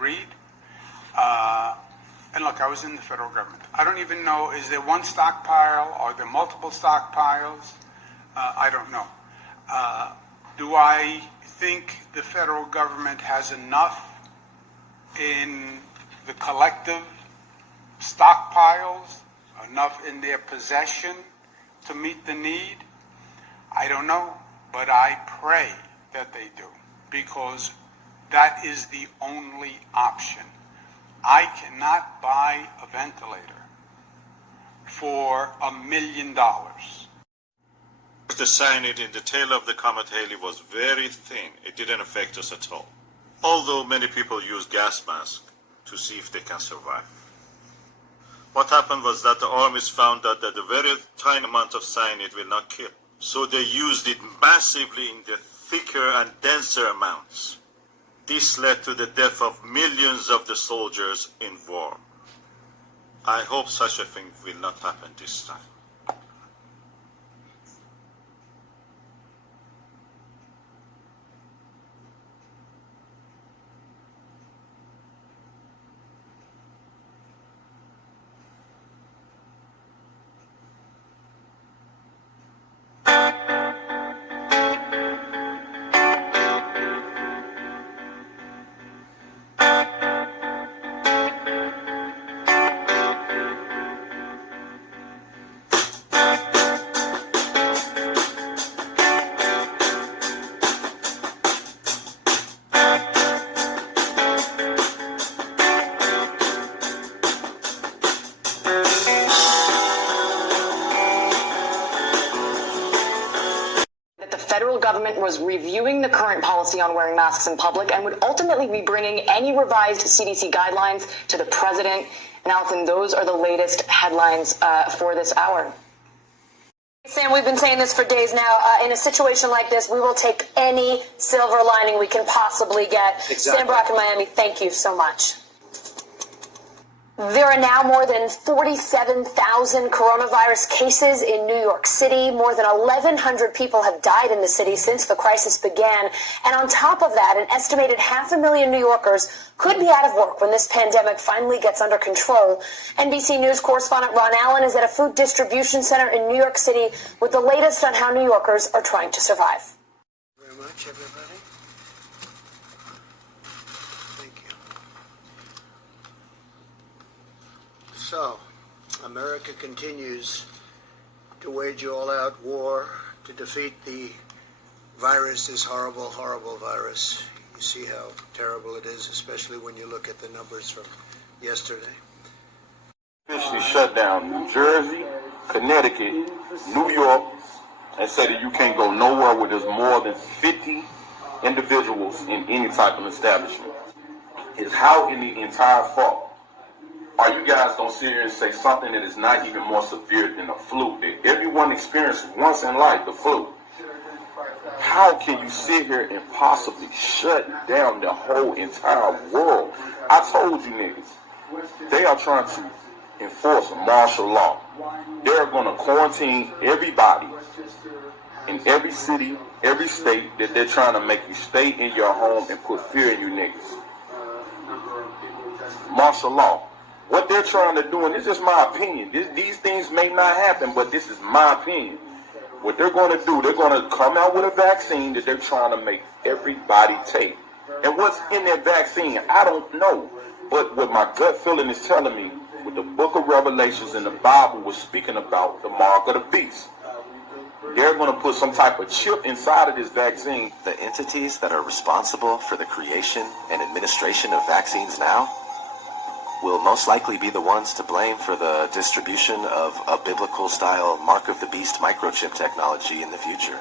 read, and look, I was in the federal government. I don't even know, is there one stockpile? Are there multiple stockpiles? I don't know. Do I think the federal government has enough in the collective stockpiles, enough in their possession to meet the need? I don't know, but I pray that they do, because that is the only option. I cannot buy a ventilator for $1 million. The cyanide in the tail of the Comet Halley was very thin. It didn't affect us at all. Although many people use gas masks to see if they can survive. What happened was that the armies found out that a very tiny amount of cyanide will not kill. So they used it massively in the thicker and denser amounts. This led to the death of millions of the soldiers in war. I hope such a thing will not happen this time. The federal government was reviewing the current policy on wearing masks in public and would ultimately be bringing any revised CDC guidelines to the president. And Allison, those are the latest headlines for this hour. Sam, we've been saying this for days now. In a situation like this, we will take any silver lining we can possibly get. Exactly. Sam Brock in Miami, thank you so much. There are now more than 47,000 coronavirus cases in New York City. More than 1,100 people have died in the city since the crisis began. And on top of that, an estimated 500,000 New Yorkers could be out of work when this pandemic finally gets under control. NBC News correspondent Ron Allen is at a food distribution center in New York City with the latest on how New Yorkers are trying to survive. Very much, everybody. So, America continues to wage all-out war to defeat the virus, this horrible, horrible virus. You see how terrible it is, especially when you look at the numbers from yesterday. Officially shut down New Jersey, Connecticut, New York, and said that you can't go nowhere where there's more than 50 individuals in any type of establishment. Is how in the entire fall are you guys gonna sit here and say something that is not even more severe than the flu that everyone experiences once in life, the flu? How can you sit here and possibly shut down the whole entire world? I told you niggas, they are trying to enforce martial law. They're gonna quarantine everybody in every city, every state that they're trying to make you stay in your home and put fear in you niggas. Martial law. What they're trying to do, and this is my opinion, these things may not happen, but this is my opinion. What they're going to do, they're going to come out with a vaccine that they're trying to make everybody take. And what's in that vaccine, I don't know. But what my gut feeling is telling me, what the book of Revelations and the Bible was speaking about, the mark of the beast. They're going to put some type of chip inside of this vaccine. The entities that are responsible for the creation and administration of vaccines now will most likely be the ones to blame for the distribution of a biblical-style Mark of the Beast microchip technology in the future.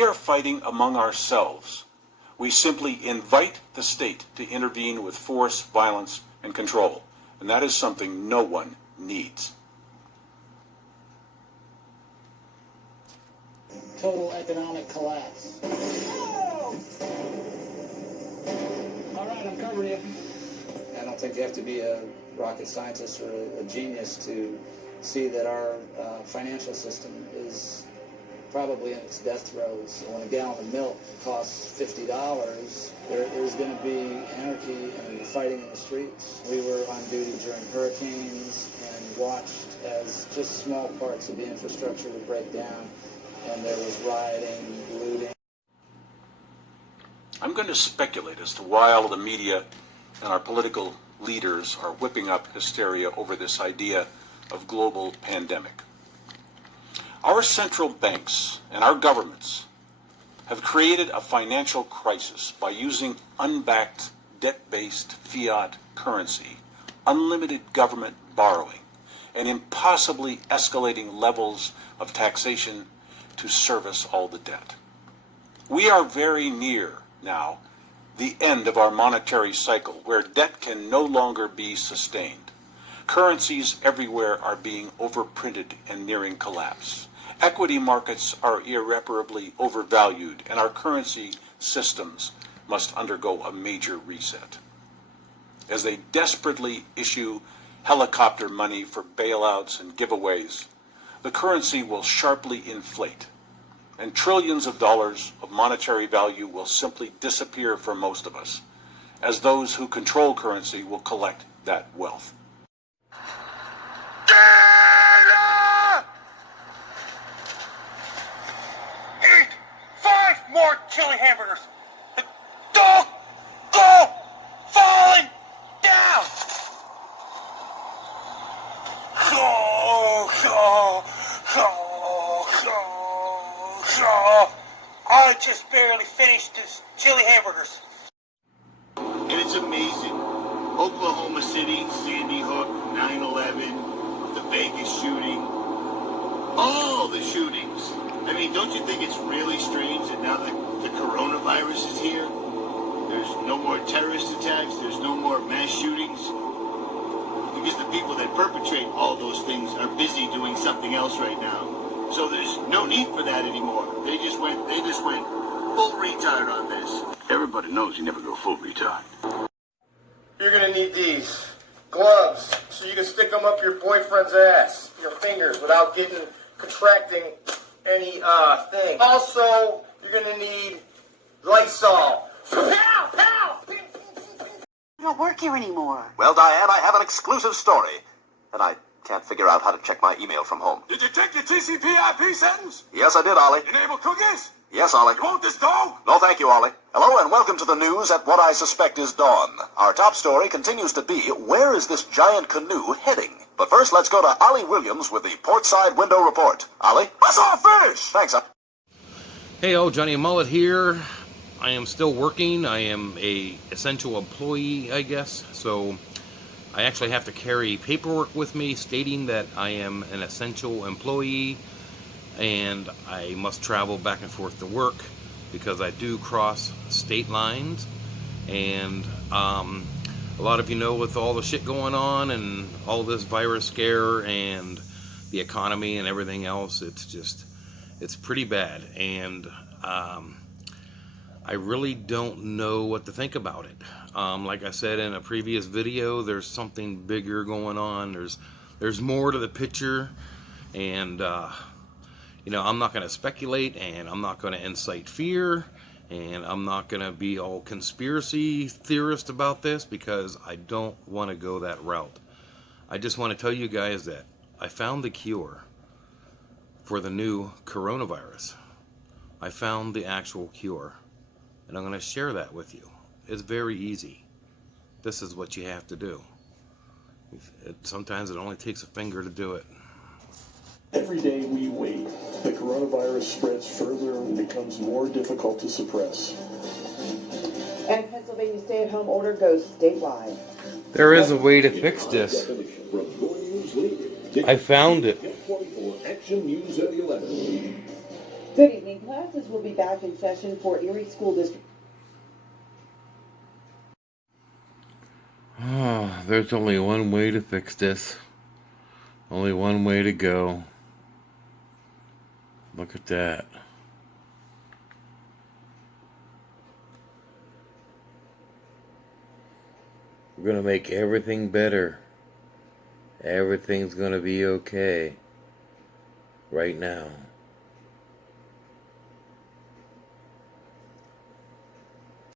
we are fighting among ourselves. We simply invite the state to intervene with force, violence, and control. And that is something no one needs. Total economic collapse. All right, I'm covering you. I don't think you have to be a rocket scientist or a genius to see that our financial system is probably in its death throes. When a gallon of milk costs $50, there's going to be anarchy and fighting in the streets. We were on duty during hurricanes and watched as just small parts of the infrastructure would break down, and there was rioting, looting. I'm going to speculate as to why all of the media and our political leaders are whipping up hysteria over this idea of global pandemic. Our central banks and our governments have created a financial crisis by using unbacked, debt-based fiat currency, unlimited government borrowing, and impossibly escalating levels of taxation to service all the debt. We are very near now the end of our monetary cycle, where debt can no longer be sustained. Currencies everywhere are being overprinted and nearing collapse. Equity markets are irreparably overvalued, and our currency systems must undergo a major reset. As they desperately issue helicopter money for bailouts and giveaways, the currency will sharply inflate, and trillions of dollars of monetary value will simply disappear for most of us, as those who control currency will collect that wealth. Eat 5 more chili hamburgers. Don't go falling down. I just barely finished this chili hamburgers. And it's amazing. Oklahoma City, Sandy Hook, 9/11, the Vegas shooting, all the shootings. I mean, don't you think it's really strange that now that the coronavirus is here, there's no more terrorist attacks, there's no more mass shootings? Because the people that perpetrate all those things are busy doing something else right now. So there's no need for that anymore. They just went full retard on this. Everybody knows you never go full retard. You're gonna need these gloves so you can stick them up your boyfriend's ass, your fingers, without contracting any thing. Also, you're gonna need Lysol. Pow! Pow! You don't work here anymore. Well, Diane, I have an exclusive story, and I can't figure out how to check my email from home. Did you take your TCP/IP sentence? Yes, I did, Ollie. Enable cookies? Yes, Ollie. You want this dog? No, thank you, Ollie. Hello, and welcome to the news at what I suspect is dawn. Our top story continues to be, where is this giant canoe heading? But first, let's go to Ollie Williams with the Portside Window Report. Ollie? I saw a fish! Thanks, sir. Hey, Johnny Mullet here. I am still working. I am a essential employee, I guess. So I actually have to carry paperwork with me stating that I am an essential employee and I must travel back and forth to work because I do cross state lines. And a lot of you know, with all the shit going on and all this virus scare and the economy and everything else, it's pretty bad. And I really don't know what to think about it. Like I said in a previous video, there's something bigger going on. There's more to the picture, and you know, I'm not going to speculate, and I'm not going to incite fear, and I'm not going to be all conspiracy theorist about this because I don't want to go that route. I just want to tell you guys that I found the cure for the new coronavirus. I found the actual cure, and I'm going to share that with you. It's very easy. This is what you have to do. Sometimes it only takes a finger to do it. Every day we wait, the coronavirus spreads further and becomes more difficult to suppress. And Pennsylvania stay-at-home order goes statewide. There is a way to fix this. I found it. Good evening. Classes will be back in session for Erie School District. There's only one way to fix this. Only one way to go. Look at that. We're gonna make everything better. Everything's gonna be okay. Right now.